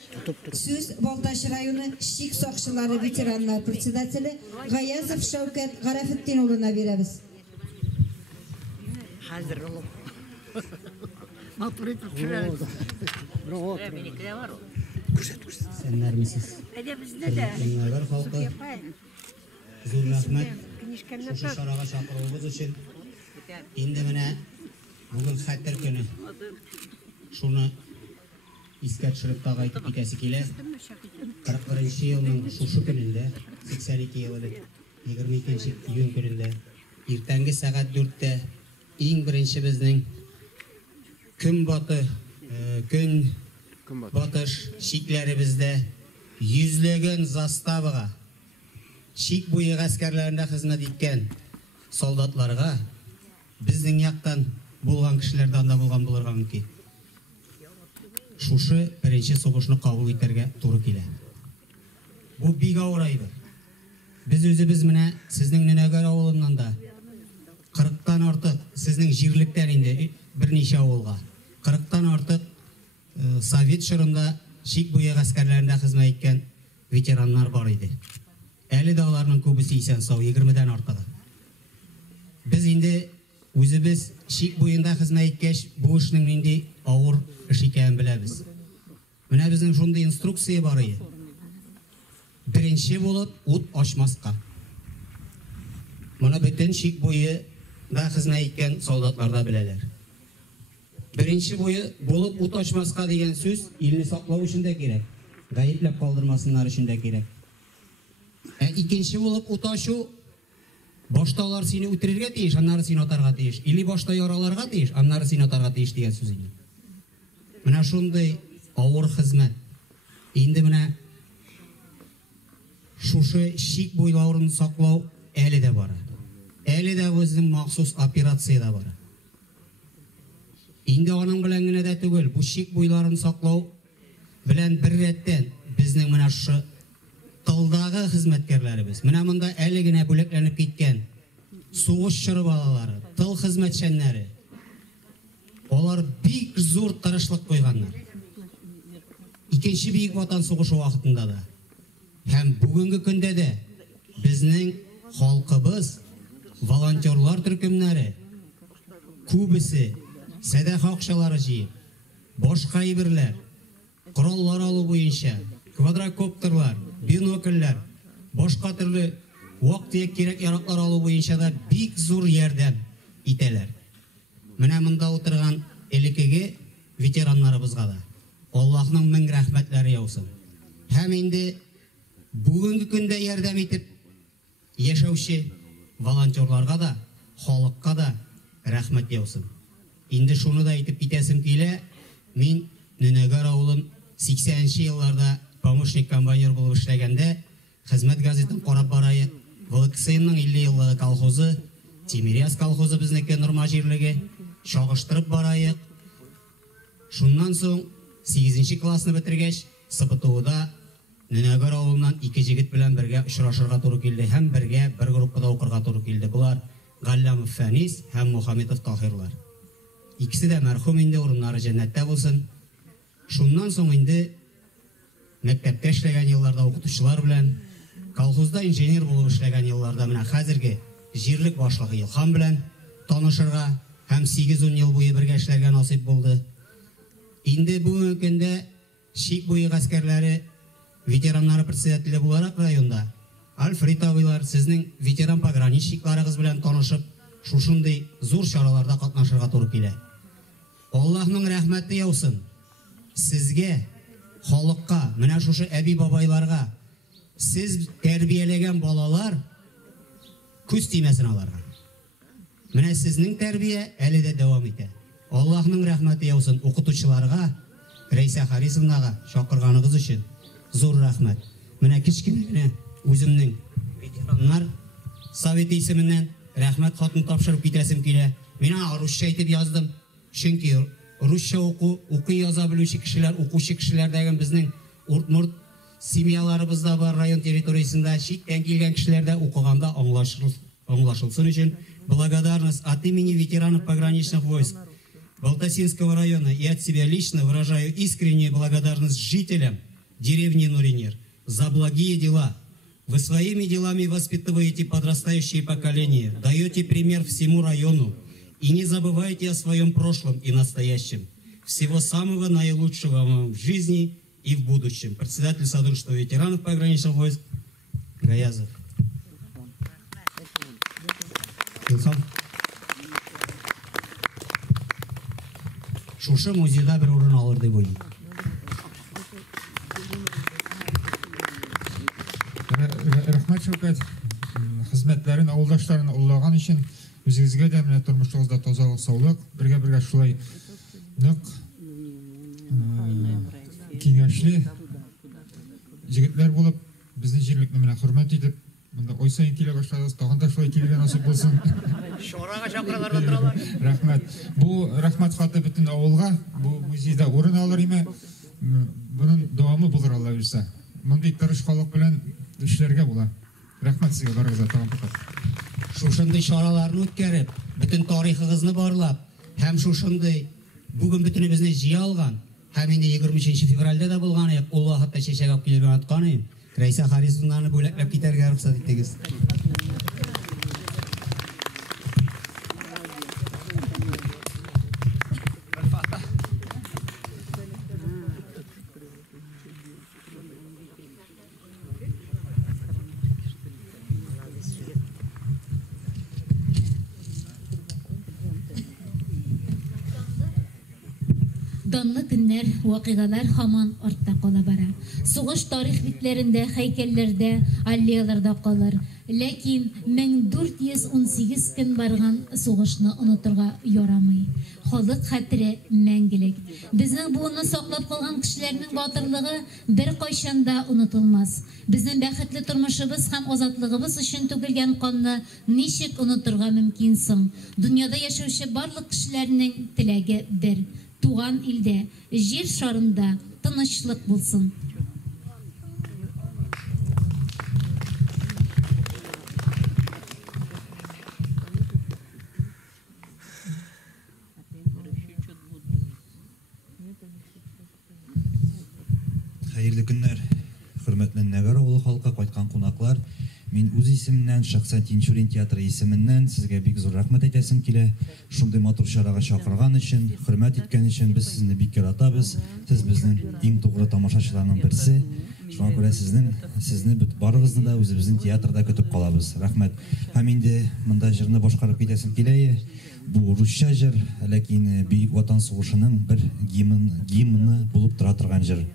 сүз Балтач районы Шик сакчылары ветераннар председателе Гаязов Шәүкәт Гарәфетдин улына бирәбез. Хәзер ул. Сәләмәт Нәгәр халкы, зур рәхмәт шушы шарага чакыруыбыз өчен. Инде менә бүген хәтер көне. Шуны искә төшереп тагы әйтеп китәсе килә. 41 елның шушы көнендә, 82 елның 22 июнь көнендә, иртәнге сәгать 4-тә иң беренче безнең көн батыш шикләребездә йөзләгән заставага, шик буе гаскәрләрендә хезмәт иткән солдатларга безнең яктан булган кешеләрдән дә булган булырга мөмкин. Шушы беренче сугышны кабул итәргә туры килә. Бу бик авыр әйбер. Без үзебез менә сезнең Ненәгәр авылыннан да 40-тан артык сезнең җирлектән инде берничә авылга 40-тан артык Совет шырында Шик буе гаскәрләрендә хезмәт иткән ветераннар бар иде. Әле дә аларның күбесе исән сау 20-дән артыгы. Без инде үзебез Шик буенда хезмәт иткәч, бу эшнең нинди авыр эш икәнен беләбез. Менә безнең шундый инструкция бар иде. Беренче булып ут ачмаска. Моны бөтен Шик буенда хезмәт иткән солдатлар да беләләр. Беренче булып ут ачмаска дигән сүз илне саклау өчен дә кирәк. Гаепләп калдырмасыннар өчен дә кирәк. Икенче булып ут ачу башта алар сине үтерергә тиеш, аннары сине атарга тиеш. Или башта яраларга тиеш, аннары сине атарга тиеш дигән сүз иде. Менә шундый авыр хезмәт. Инде менә шушы Шик буйларын саклау әле дә бара. Әле дә безнең махсус операция бара. Инде аның белән генә дә түгел, бу Шик буйларын саклау белән бер рәттән безнең менә шу тылдагы хезмәткәрләребез, менә монда әле генә бүләкләнеп киткән сугыш чоры балалары, тыл хезмәтчәннәре. Алар бик зур тырышлык куйганнар. Икенче бик ватан сугышы вакытында да. Һәм бүгенге көндә дә безнең халкыбыз, волонтерлар төркемнәре күбесе сәдака акчалары җыеп, башка әйберләр, кораллар алу буенча, квадрокоптерлар, бинокльләр, башка төрле вакытка кирәк яраклар алу буенча да бик зур ярдәм итәләр. Менә монда утырган элекеге ветераннарыбызга да Аллаһның мең рәхмәтләре яусын. Һәм инде бүгенге көндә ярдәм итеп яшәүче волонтерларга да, халыкка да рәхмәт яусын. Инде шуны да әйтеп китәсем килә, мин Ненәгәр авылын 80-нче елларда помощник комбайнер булып эшләгәндә, хезмәт газетын карап барайык. ВЛКСМның 50 еллыгы колхозы, Тимиряс колхозы безнеке Норма җирлеге, чагыштырып барайык. Шуннан соң 8-нче классны бетергәч, СПТУда Ненәгәр авылыннан 2 җегет белән бергә очрашырга туры килде һәм бергә бер группада укырга туры килде. Булар Галлямов Фәнис һәм Мөхәммәтов Таһирлар. Икесе дә мәрхүм инде, урыннары җәннәттә булсын. Шуннан соң инде мәктәптә эшләгән елларда укытучылар белән, колхозда инженер булып эшләгән елларда менә хәзерге җирлек башлыгы Илһам белән танышырга һәм 8-10 ел буе бергә эшләргә насыйп булды. Инде бүгенге көндә Шик буе гаскәрләре ветераннары председателе буларак районда Альфред абыйлар сезнең ветеран пограничникларыгыз белән танышып, шушындый зур чараларда катнашырга туры килә. Аллаһның рәхмәте яусын. Сезгә, халыкка, менә шушы әби-бабайларга сез тәрбияләгән балалар күз тимәсен аларга. Менә сезнең тәрбия әле дә дәвам итә. Аллаһның рәхмәте яусын укытучыларга, Рәйсә Харисовнага чакырганыгыз өчен зур рәхмәт. Менә кичкенә генә үземнең ветераннар советы исеменнән рәхмәт хатын тапшырып китәсем килә. Мин русча әйтеп яздым. Чөнки русча укый яза белүче кешеләр, укучы кешеләрдәге безнең урт-мурт семьяларыбызда бар район территориясендә читтән килгән кешеләрдә укыганда аңлашылсын өчен благодарность от имени ветеранов пограничных войск Балтасинского района и от себя лично выражаю искреннюю благодарность жителям деревни Нуринер за благие дела. Вы своими делами воспитываете подрастающее поколение, даете пример всему району и не забывайте о своем прошлом и настоящем. Всего самого наилучшего вам в жизни и в будущем. Председатель Содружества ветеранов пограничных войск Гаязов. Илһам. Шушы музейда бер урын алыр дип уйлыйм. Рәхмәт Шәүкәт, хезмәтләрен, авылдашларын уллаган өчен үзегезгә дә менә тормышыгызда тазалык, саулык, бергә шулай нык киңәшле җегетләр булып, безнең җирлекне менә хөрмәт итеп, монда ой сайын килә башлагыз, тагын да шулай килгән насыйп булсын. Шорага чакыралар торалар. Рәхмәт. Бу рәхмәт хаты бөтен авылга, бу музейда урын алыр име. Буның дәвамы булыр Алла бирсә. мондый тырышканлык белән эшләргә була. Рәхмәт сезгә барыгызга тагын тотып. Шушындый чараларны үткәреп, бөтен тарихыгызны барлап, һәм шушындый бүген бөтенебезне җыя алган, һәм инде 23 февральдә дә булган идек, ул вакытта чәчәк алып килергә аткан идем. Рәйсә Харисовнаны бүләкләп китәргә рөхсәт итегез. Данлы көннәр, вакыйгалар һаман артта кала бара. Сугыш тарих битләрендә, һәйкәлләрдә, аллеяларда калыр. Ләкин 1418 көн барган сугышны онытырга ярамый. Халык хәтере мәңгелек. Безнең буынны саклап калган кешеләрнең батырлыгы бер кайчан да онытылмас. Безнең бәхетле тормышыбыз һәм азатлыгыбыз өчен түгелгән канны ничек онытырга мөмкин соң? Дөньяда яшәүче барлык кешеләрнең теләге бер. Туган илдә, җир шарында тынычлык булсын. Хәерле көннәр, хөрмәтле Нәгәр авылы халкы, кайткан кунаклар. Мин үз исемемнән, шәхсән Тинчурин театры исеменнән сезгә бик зур рәхмәт әйтәсем килә. Шундый матур чарага чакырган өчен, хөрмәт иткән өчен без сезне бик яратабыз. Сез безнең иң тугры тамашачыларның берсе. Шуңа күрә сезне барыгызны да үзебезнең театрда көтеп калабыз. Рәхмәт. Һәм инде монда җырны башкарып китәсем килә. Бу русча җыр, ләкин Бөек Ватан сугышының бер гимны булып тора торган җыр.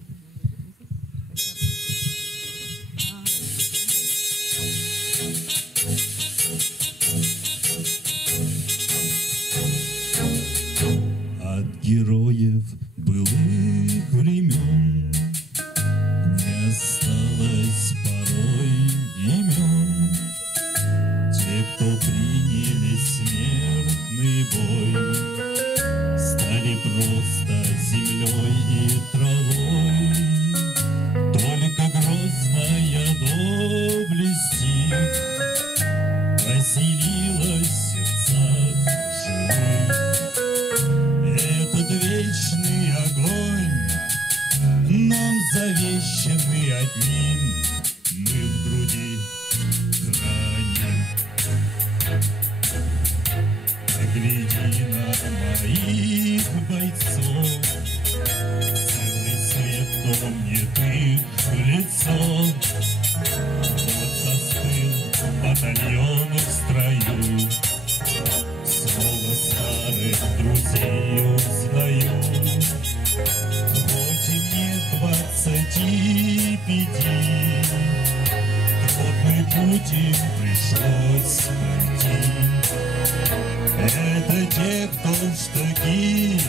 От героев былых времен не осталось порой имен. Те, кто приняли смертный бой, стали просто землей и травой. Только грозная доблесть поселилась в сердцах живых. Этот вечный огонь, нам завещанный одним, мы в груди храним. Погляди на моих бойцов, целый свет помнит их лицо. Вот застыл батальон в строю, снова старых друзей узнаю. Хоть и мне 25, трудный путь им пришлось пройти. Это те, кто в штыки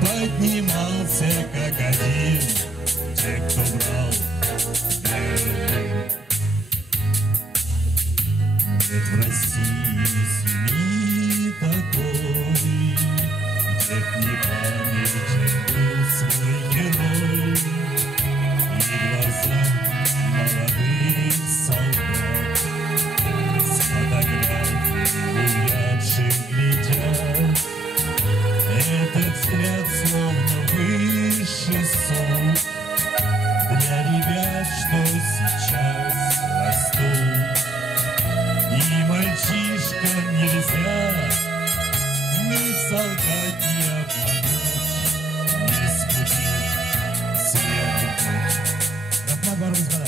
поднимался как один, те, кто брал первым. Нет в России семьи такой, где б не памятен был свой герой, и глаза молодых солдат с фотографий увядших глядят. Этот взгляд словно высший суд для ребят, что сейчас растут. И мальчишкам нельзя ни солгать, ни обмануть, ни спутить светлый путь. Рахмат барыгызга.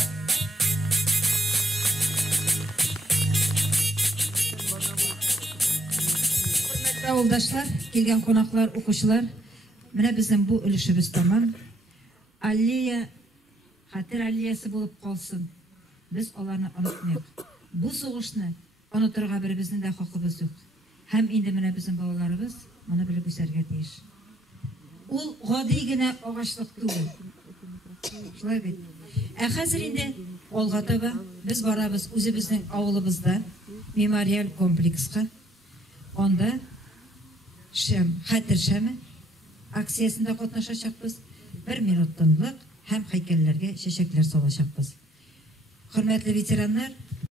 Хөрмәтле авылдашлар, килгән кунаклар, укучылар, менә безнең бу өлешебез тамам. Аллея хәтер аллеясы булып калсын. Без аларны онытмыйк. Бу сугышны онытырга беребезнең дә хакыбыз юк. Һәм инде менә безнең балаларыбыз моны белеп үсәргә тиеш. Ул гади генә агачлык түгел. Шулай бит. Хәзер инде алга таба без барабыз үзебезнең авылыбызда мемориаль комплекска. Анда хәтер шәме акциясендә катнашачакбыз. 1 минут тынлык, һәм һәйкәлләргә чәчәкләр салачакбыз. Хөрмәтле ветераннар,